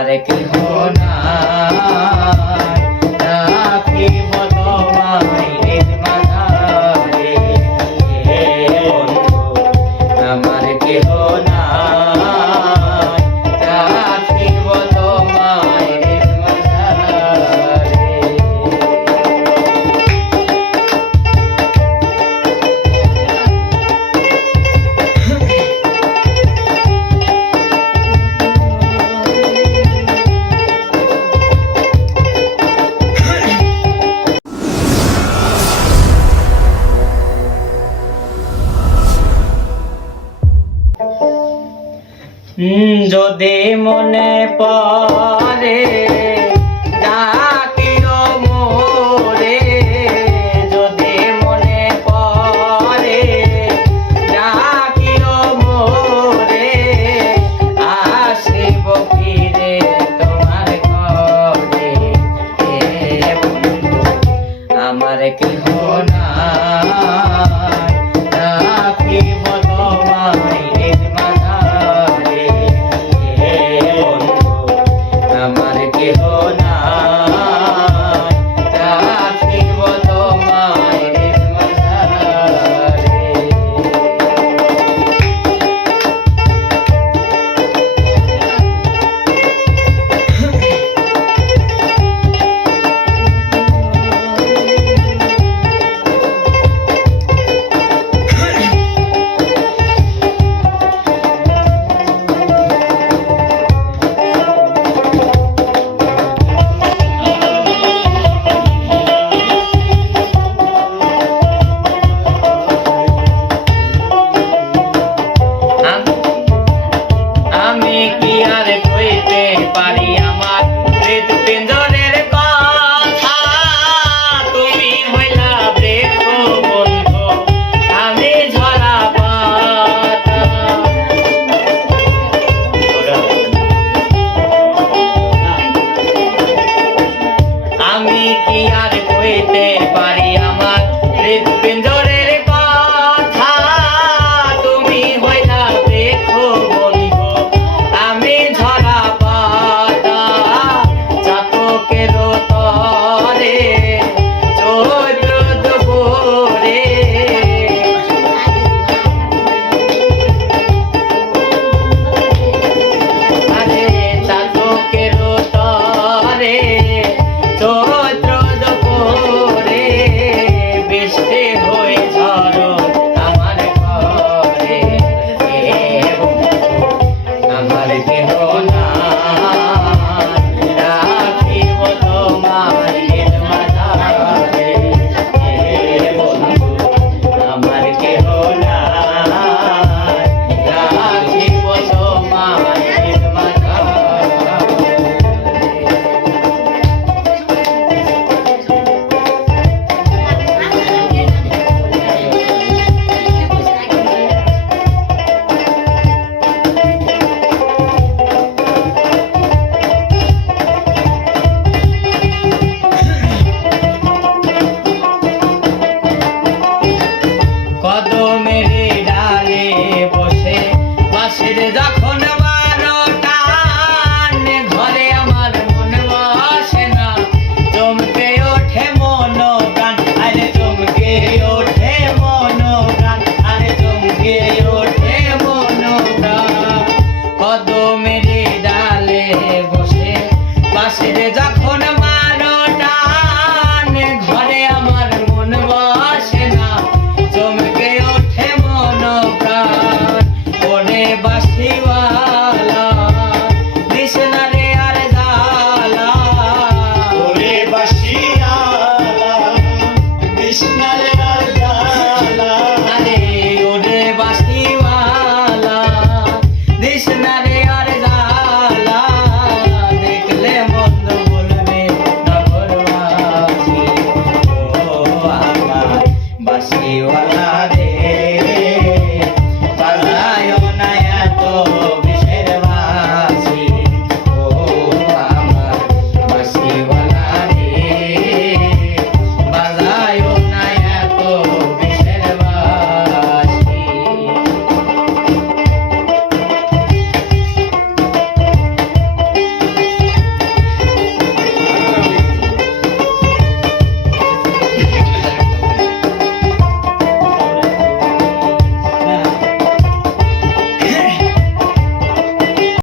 আমার কেহ নাই। যদি মনে পড়ে